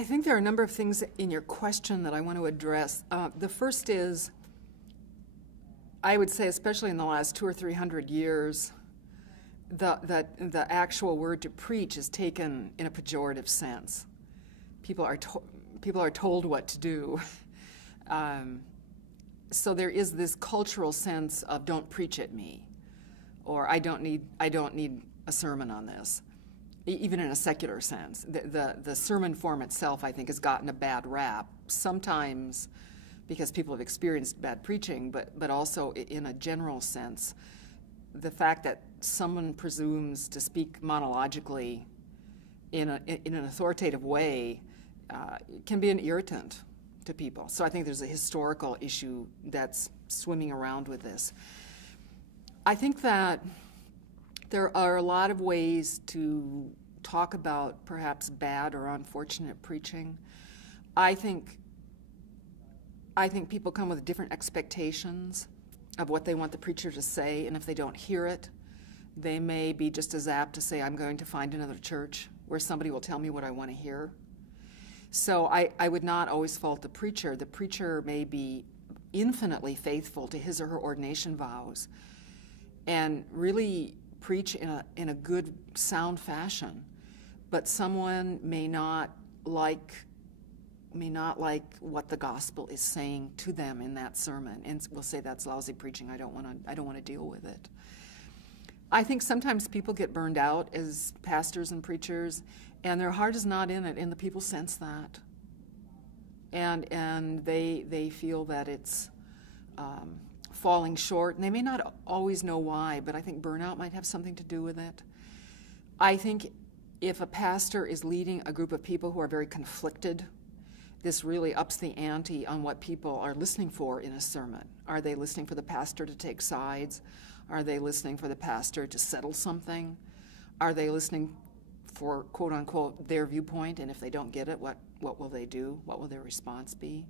I think there are a number of things in your question that I want to address. The first is, I would say, especially in the last 200 or 300 years, the actual word to preach is taken in a pejorative sense. People are told what to do. So there is this cultural sense of "don't preach at me," or I don't need a sermon on this." Even in a secular sense, the sermon form itself, I think, has gotten a bad rap. Sometimes because people have experienced bad preaching, but also in a general sense, the fact that someone presumes to speak monologically in an authoritative way can be an irritant to people. So I think there's a historical issue that's swimming around with this. I think that there are a lot of ways to talk about perhaps bad or unfortunate preaching. I think people come with different expectations of what they want the preacher to say, and if they don't hear it, they may be just as apt to say, "I'm going to find another church where somebody will tell me what I want to hear." So I would not always fault the preacher. The preacher may be infinitely faithful to his or her ordination vows and really preach in a good, sound fashion, but someone may not like what the gospel is saying to them in that sermon, and will say, "That's lousy preaching. I don't want to deal with it." I think sometimes people get burned out as pastors and preachers, and their heart is not in it, and the people sense that, and they feel that it's falling short, and they may not always know why, but I think burnout might have something to do with it. I think if a pastor is leading a group of people who are very conflicted, this really ups the ante on what people are listening for in a sermon. Are they listening for the pastor to take sides? Are they listening for the pastor to settle something? Are they listening for, quote unquote, their viewpoint? And if they don't get it, what will they do? What will their response be?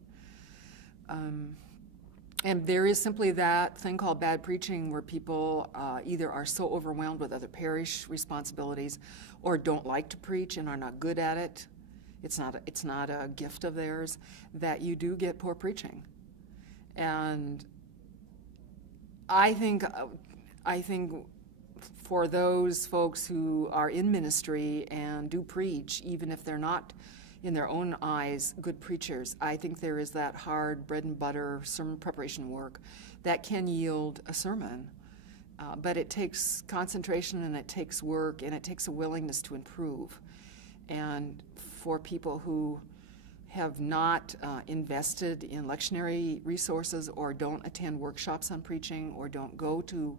And there is simply that thing called bad preaching, where people either are so overwhelmed with other parish responsibilities or don't like to preach and are not good at it. It's not a gift of theirs, that you do get poor preaching. And I think for those folks who are in ministry and do preach, even if they're not in their own eyes good preachers, I think there is that hard bread and butter sermon preparation work that can yield a sermon. But it takes concentration, and it takes work, and it takes a willingness to improve. And for people who have not invested in lectionary resources, or don't attend workshops on preaching, or don't go to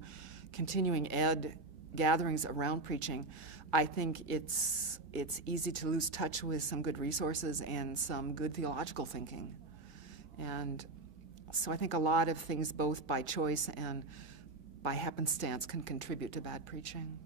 continuing ed gatherings around preaching, I think it's easy to lose touch with some good resources and some good theological thinking. And so I think a lot of things, both by choice and by happenstance, can contribute to bad preaching.